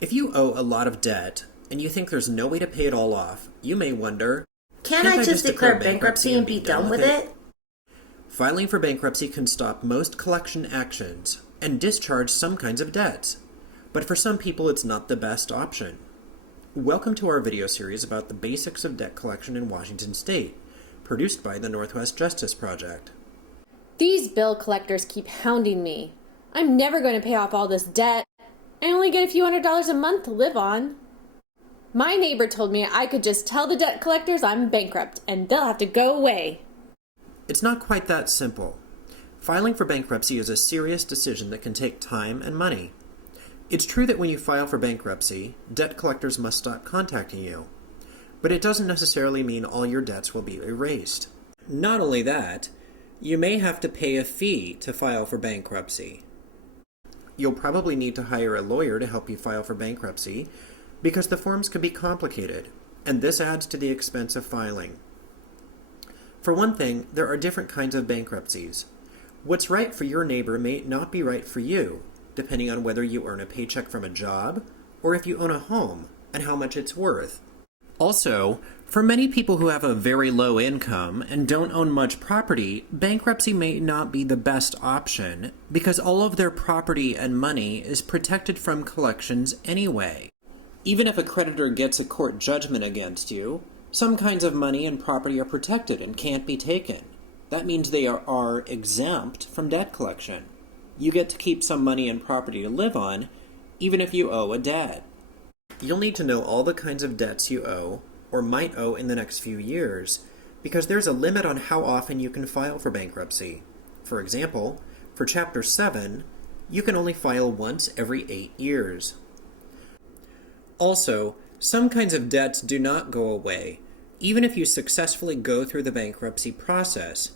If you owe a lot of debt and you think there's no way to pay it all off, you may wonder, Can't I just declare bankruptcy and be done with it? Filing for bankruptcy can stop most collection actions and discharge some kinds of debts, but for some people it's not the best option. Welcome to our video series about the basics of debt collection in Washington State, produced by the Northwest Justice Project. These bill collectors keep hounding me. I'm never going to pay off all this debt. I only get a few $100s a month to live on. My neighbor told me I could just tell the debt collectors I'm bankrupt and they'll have to go away. It's not quite that simple. Filing for bankruptcy is a serious decision that can take time and money. It's true that when you file for bankruptcy, debt collectors must stop contacting you, but it doesn't necessarily mean all your debts will be erased. Not only that, you may have to pay a fee to file for bankruptcy. You'll probably need to hire a lawyer to help you file for bankruptcy because the forms can be complicated, and this adds to the expense of filing. For one thing, there are different kinds of bankruptcies. What's right for your neighbor may not be right for you, depending on whether you earn a paycheck from a job or if you own a home and how much it's worth. Also, for many people who have a very low income and don't own much property, bankruptcy may not be the best option because all of their property and money is protected from collections anyway. Even if a creditor gets a court judgment against you, some kinds of money and property are protected and can't be taken. That means they are exempt from debt collection. You get to keep some money and property to live on, even if you owe a debt. You'll need to know all the kinds of debts you owe, or might owe in the next few years, because there's a limit on how often you can file for bankruptcy. For example, for Chapter 7, you can only file once every 8 years. Also, some kinds of debts do not go away, even if you successfully go through the bankruptcy process,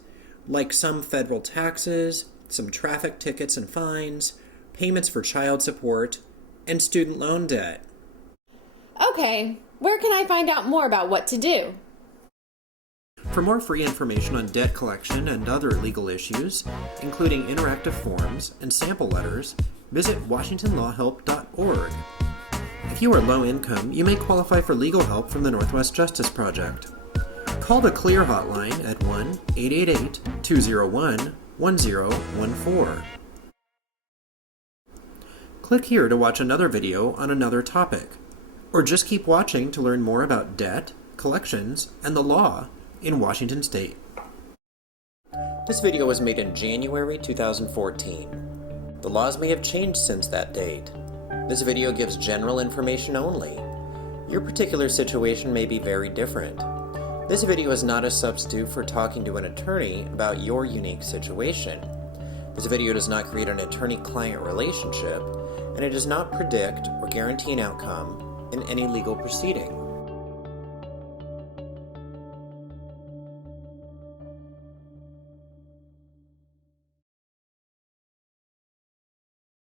like some federal taxes, some traffic tickets and fines, payments for child support, and student loan debt. Okay, where can I find out more about what to do? For more free information on debt collection and other legal issues, including interactive forms and sample letters, visit washingtonlawhelp.org. If you are low income, you may qualify for legal help from the Northwest Justice Project. Call the CLEAR hotline at 1-888-201-1014. Click here to watch another video on another topic, or just keep watching to learn more about debt, collections, and the law in Washington State. This video was made in January 2014. The laws may have changed since that date. This video gives general information only. Your particular situation may be very different. This video is not a substitute for talking to an attorney about your unique situation. This video does not create an attorney-client relationship, and it does not predict or guarantee an outcome in any legal proceeding.